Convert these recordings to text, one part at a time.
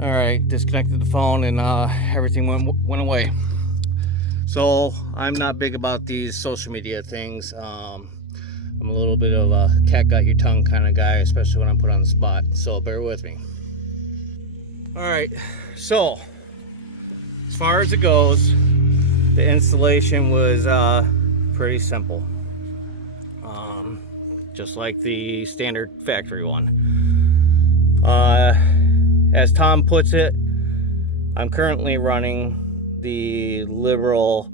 All right, disconnected the phone and everything went away. So I'm not big about these social media things. I'm a little bit of a cat got your tongue kind of guy, especially when I'm put on the spot. So bear with me. All right, so as far as it goes, the installation was pretty simple, just like the standard factory one. As Tom puts it, I'm currently running the Liberal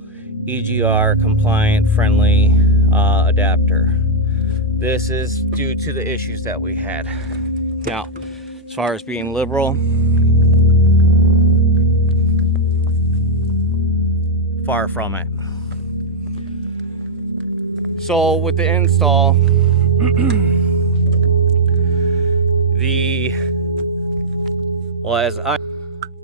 EGR compliant friendly adapter. This is due to the issues that we had. Now, as far as being liberal, far from it. So with the install,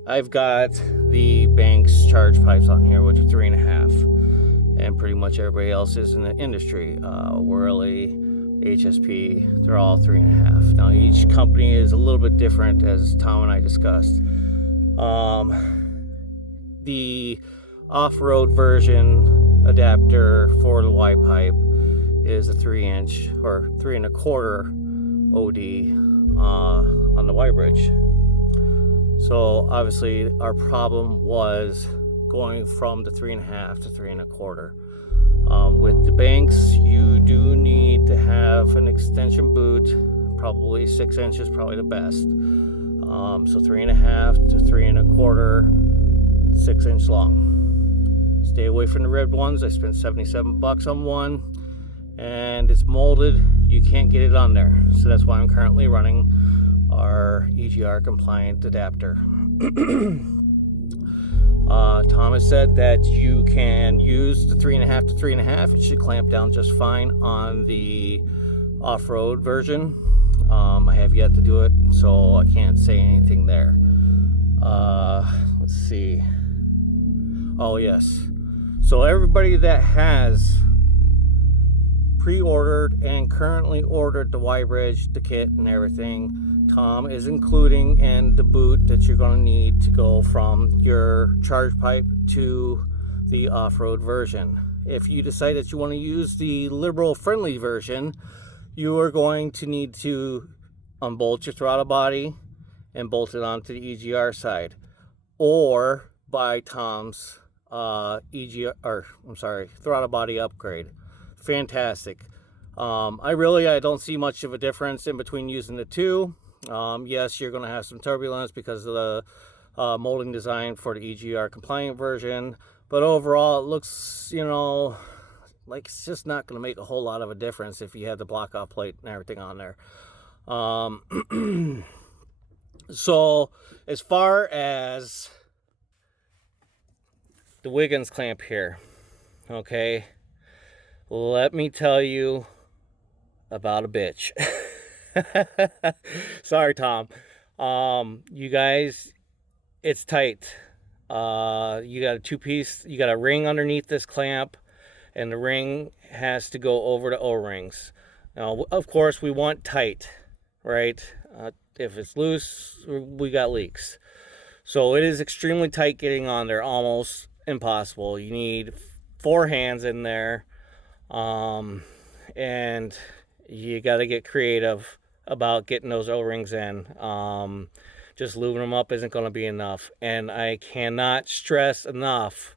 I've got the Banks charge pipes on here, which are 3.5, and pretty much everybody else is in the industry. Worley, HSP, they're all 3.5. Now each company is a little bit different, as Tom and I discussed. The off-road version adapter for the Y pipe is a 3-inch or 3.25 OD on the Y bridge. So obviously our problem was going from the 3.5 to 3.25. With the Banks, you do need to have an extension boot, probably 6 inches, probably the best. So 3.5 to 3.25, 6-inch long. Stay away from the red ones. I spent $77 on one, and it's molded. You can't get it on there. So that's why I'm currently running our EGR compliant adapter. Thomas said that you can use the 3.5 to 3.5. It should clamp down just fine on the off-road version. I have yet to do it, so I can't say anything there. Let's see. Oh yes. So everybody that has pre-ordered and currently ordered the Y-Bridge, the kit and everything, Tom is including in the boot that you're going to need to go from your charge pipe to the off-road version. If you decide that you want to use the liberal friendly version, you are going to need to unbolt your throttle body and bolt it onto the EGR side, or buy Tom's throttle body upgrade. Fantastic. I don't see much of a difference in between using the two. Yes, you're going to have some turbulence because of the molding design for the EGR compliant version, but overall it looks, like it's just not going to make a whole lot of a difference if you have the block off plate and everything on there. So as far as the Wiggins clamp here, okay, let me tell you about a bitch. Sorry, Tom. You guys, it's tight. You got a two-piece, you got a ring underneath this clamp, and the ring has to go over the O-rings. Now, of course, we want tight, right? If it's loose, we got leaks. So it is extremely tight getting on there, almost impossible. You need 4 hands in there, and you got to get creative about getting those O-rings in. Just lubing them up isn't going to be enough. And I cannot stress enough,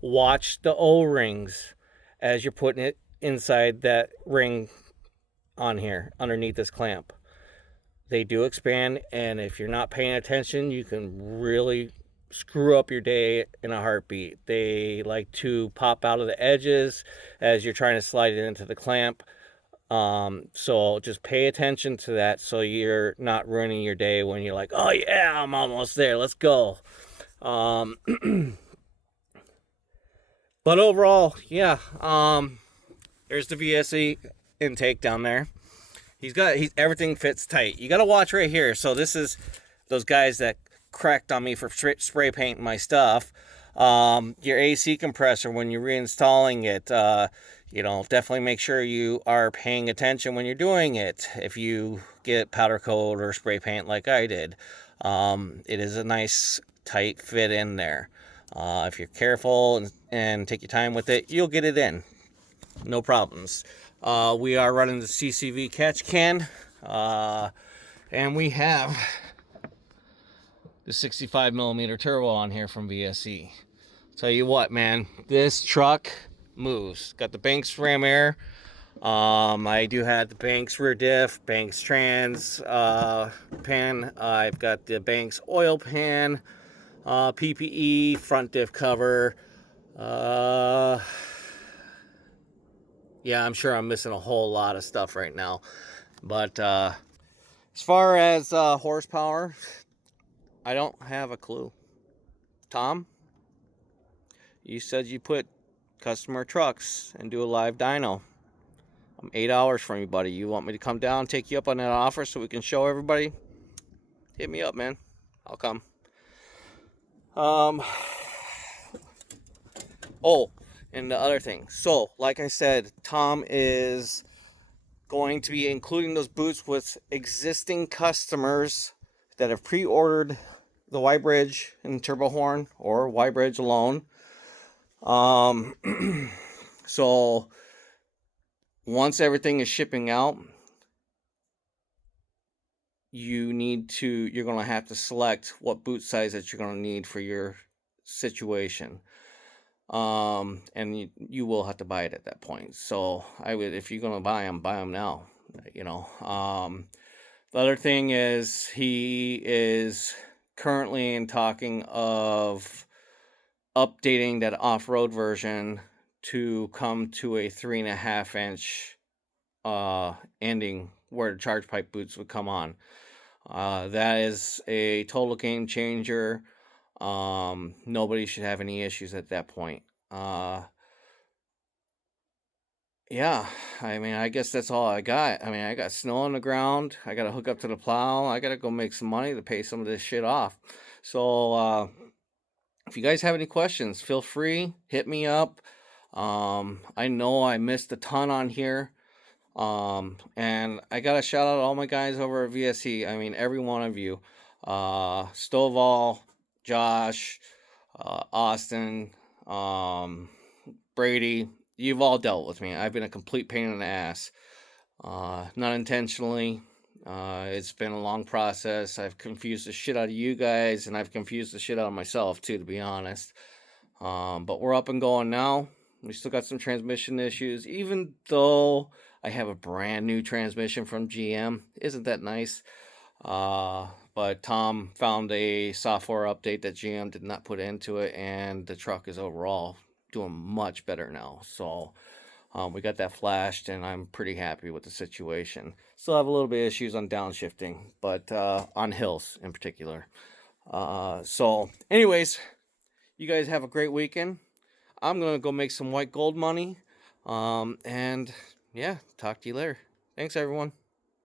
watch the O-rings as you're putting it inside that ring on here, underneath this clamp. They do expand, and if you're not paying attention, you can really screw up your day in a heartbeat. They like to pop out of the edges as you're trying to slide it into the clamp. So just pay attention to that so you're not ruining your day when you're like, oh yeah, I'm almost there, let's go. But overall, yeah, there's the VSE intake down there. Everything fits tight. You got to watch right here. So this is those guys that cracked on me for spray painting my stuff. Your AC compressor, when you're reinstalling it, definitely make sure you are paying attention when you're doing it. If you get powder coat or spray paint like I did, It is a nice tight fit in there. If you're careful and take your time with it, you'll get it in. No problems. We are running the CCV catch can, and we have the 65 millimeter turbo on here from VSE. Tell you what, man, this truck moves. Got the Banks Ram Air. I do have the Banks rear diff, Banks trans pan. I've got the Banks oil pan, PPE, front diff cover. Yeah, I'm sure I'm missing a whole lot of stuff right now. But as far as horsepower, I don't have a clue. Tom, you said you put customer trucks and do a live dyno. I'm 8 hours from you, buddy. You want me to come down, take you up on that offer so we can show everybody? Hit me up, man. I'll come. Oh, and the other thing. So, like I said, Tom is going to be including those boots with existing customers that have pre-ordered the Y-Bridge and Turbo Horn or Y-Bridge alone. So once everything is shipping out, you're going to have to select what boot size that you're going to need for your situation. And you will have to buy it at that point. So I would, if you're going to buy them now, you know. The other thing is he is currently in talking of updating that off-road version to come to a 3.5 inch ending where the charge pipe boots would come on. That is a total game changer. Nobody should have any issues at that point. Yeah, I mean, I guess that's all I got. I mean, I got snow on the ground. I got to hook up to the plow. I got to go make some money to pay some of this shit off. So, if you guys have any questions, feel free, hit me up. I know I missed a ton on here. And I got to shout out all my guys over at VSE. I mean, every one of you. Stovall, Josh, Austin, Brady, you've all dealt with me. I've been a complete pain in the ass. Not intentionally. It's been a long process. I've confused the shit out of you guys, and I've confused the shit out of myself too, to be honest. But we're up and going now. We still got some transmission issues, even though I have a brand new transmission from GM. Isn't that nice? But Tom found a software update that GM did not put into it, and the truck is overall doing much better now. So we got that flashed, and I'm pretty happy with the situation. Still have a little bit of issues on downshifting, but on hills in particular. So anyways, you guys have a great weekend. I'm gonna go make some white gold money, and yeah, talk to you later. Thanks, everyone.